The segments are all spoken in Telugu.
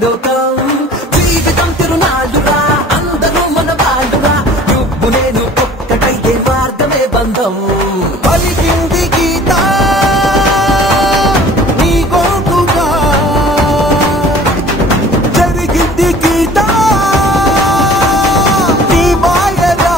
లోకం జీవితం తిరునాళ్ళురా అందరూ మన వాళ్ళురా నువ్వు నేను ఒక్కటైతే మార్గమే బంధం పలికింది గీత నీ గోకుగా జరిగింది గీత నీ మాయరా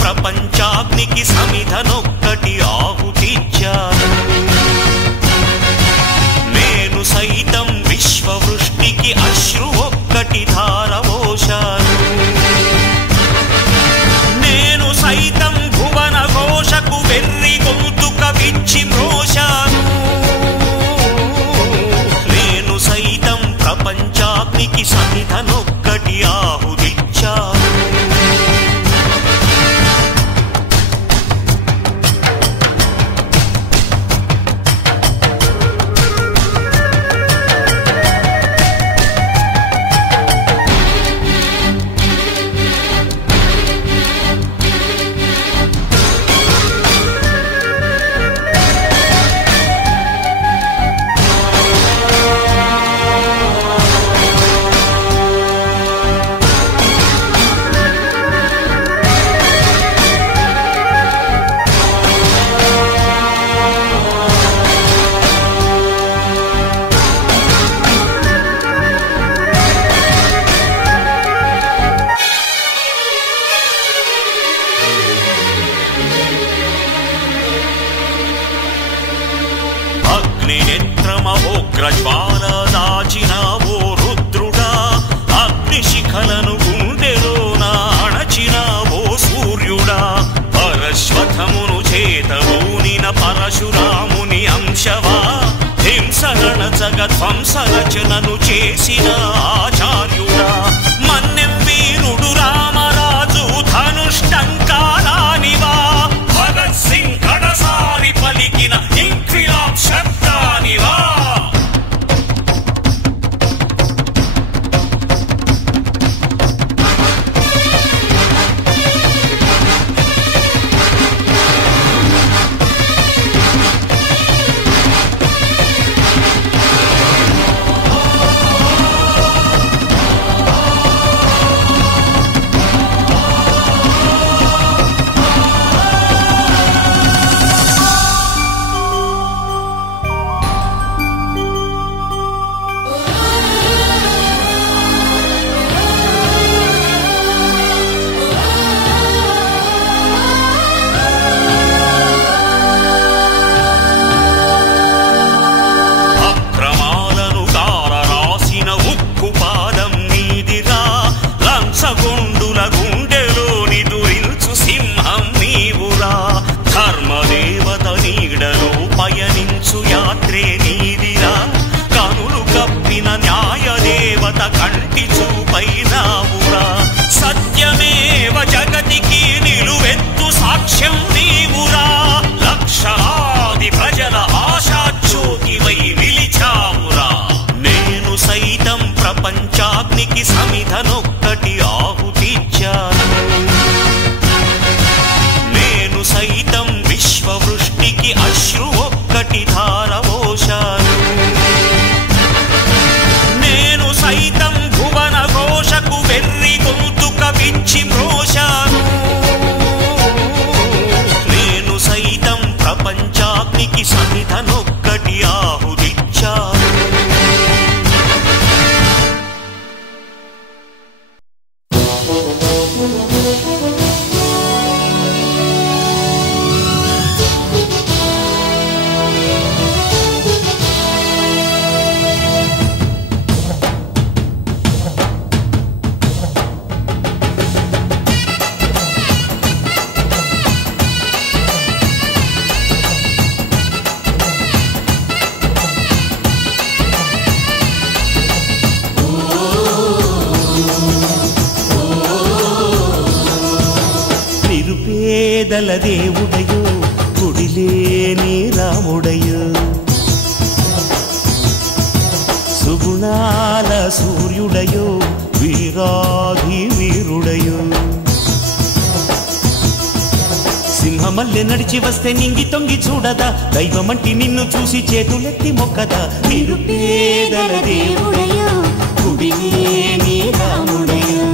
ప్రపంచాగ్నికి సమిధనొక్కటి ఆహుతిచ్చాను నేను సైతం విశ్వవృష్టికి అశ్రు ఒక్కటి ధారవోశాను నేను సైతం భువన ఘోషకు వెర్రి గొంతుక విచ్చి మ్రోశాను నేను సైతం ప్రపంచాగ్నికి సమిధనొక్కటి ఆహుతిచ్చాను నిరుపేదల దేవుడయో గుడిలేని రాముడయో సుగుణాల సూర్యుడయో వీరాధి వీరుడయో సింహమల్లె నడిచి వస్తే నింగి తొంగి చూడదా దైవమంటి నిన్ను చూసి చేతులెత్తి మొక్కదా నిరుపేదల దేవుడయో గుడిలేని రాముడయో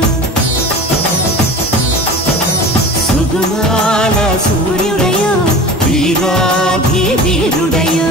సుగుణాల సూర్యుడయో వీరాధి వీరుడయో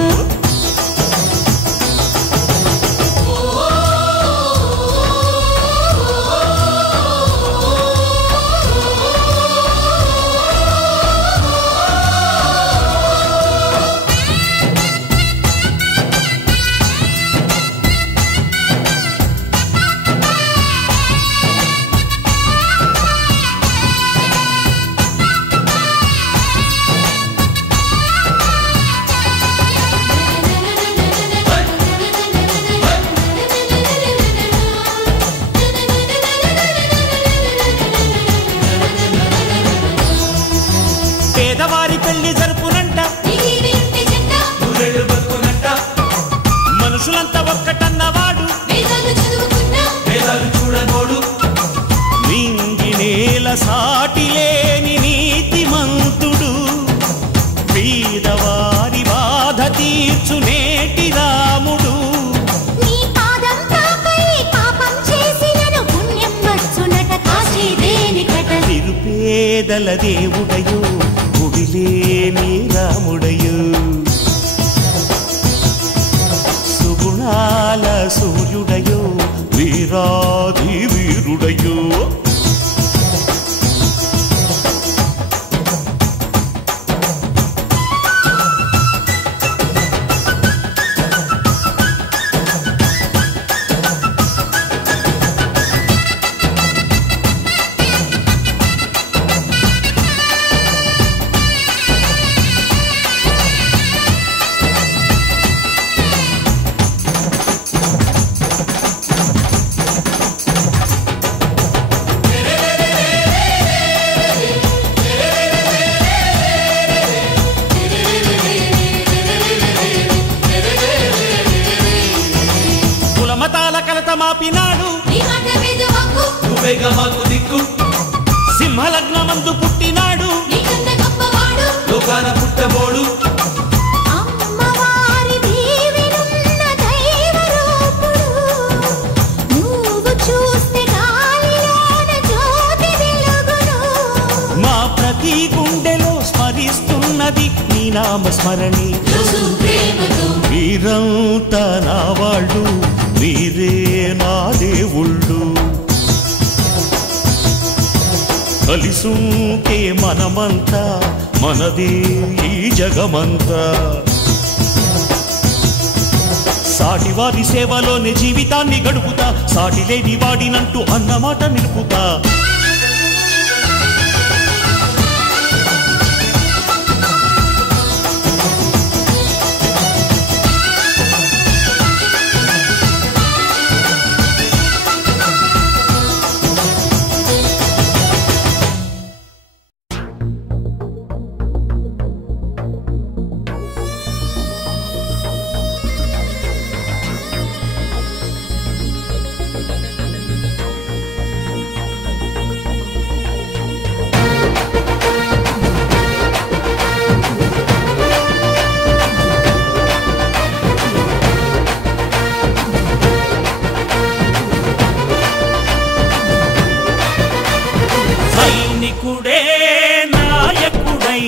పేదవారి పెళ్లి జరుపునంట మనుషులంతా ఒక్కటన్నవాడు చూడబోడు నింగినేల సాటి లేని నీతిమంతుడు పేదవారి బాధ తీర్చు నేటి రాముడు నిరుపేదల దేవుడయో గుడిలేని రాముడయో సుగుణాల సూర్యుడయో వీరాధి వీరుడయో మతాల కలత మాపినాడు సింహలగ్నమందు పుట్టినాడు లోకాన పుట్టబోడు మా ప్రతి గుండెలో స్మరిస్తున్నది నీ నామస్మరణి వీరంతా నా వాళ్ళు వీరే నా దేవుళ్ళు కలిసుంటే మనమంతా మనదే ఈ జగమంతా సాటివారి సేవలోనే జీవితాన్ని గడుపుతా సాటి లేని వాడినంటూ అన్నమాట నిలుపుతా సైనికుడే నాయకుడై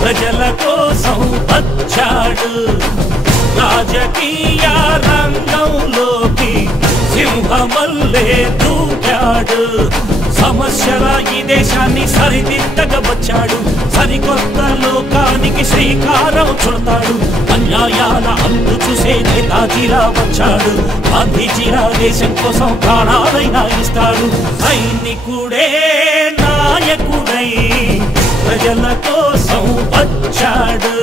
ప్రజల కోసం వచ్చాడు రాజకీయ రంగంలోకి సింహమల్లే దూకాడు సమస్యల ఈ దేశాన్ని సరిదిద్దగా వచ్చాడు సరికొత్త లోకానికి శ్రీకారం చుడతాడు అన్యాయాల అంతు చూసే నేతాజీలా వచ్చాడు గాంధీజీలా దేశం కోసం ప్రాణాలైనా ఇస్తాడు సైనికుడే నాయకుడై ప్రజల కోసం వచ్చాడు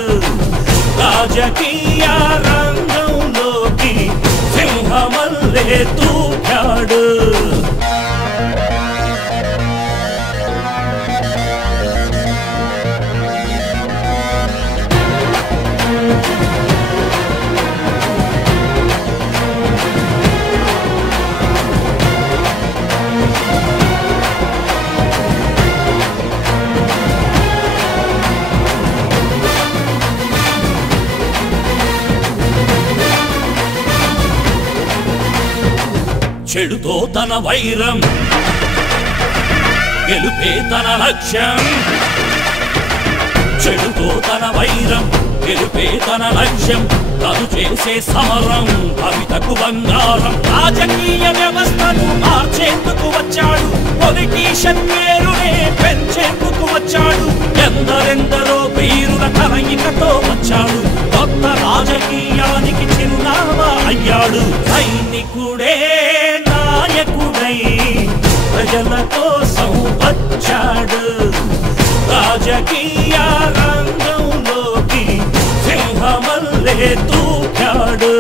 రాజకీయ రంగంలోకి సింహమల్లే దూకాడు చెడుతో తన వైరం గెలుపే తన లక్ష్యం చెడుతో తన వైరం గెలుపే తన లక్ష్యం తను చేసే సమరం కవితకు బంగారం రాజకీయ వ్యవస్థను మార్చేందుకు వచ్చాడు పొలిటీషియన్ పేరునే పెంచేందుకు వచ్చాడు ఎందరెందరో వీరుల కలయికతో వచ్చాడు కొత్త రాజకీయానికి చిరునామా అయ్యాడు సైనికుడే నాయకుడై ప్రజల కోసం వచ్చాడు రాజకీయ రంగంలోకి సింహమల్లే దూకాడు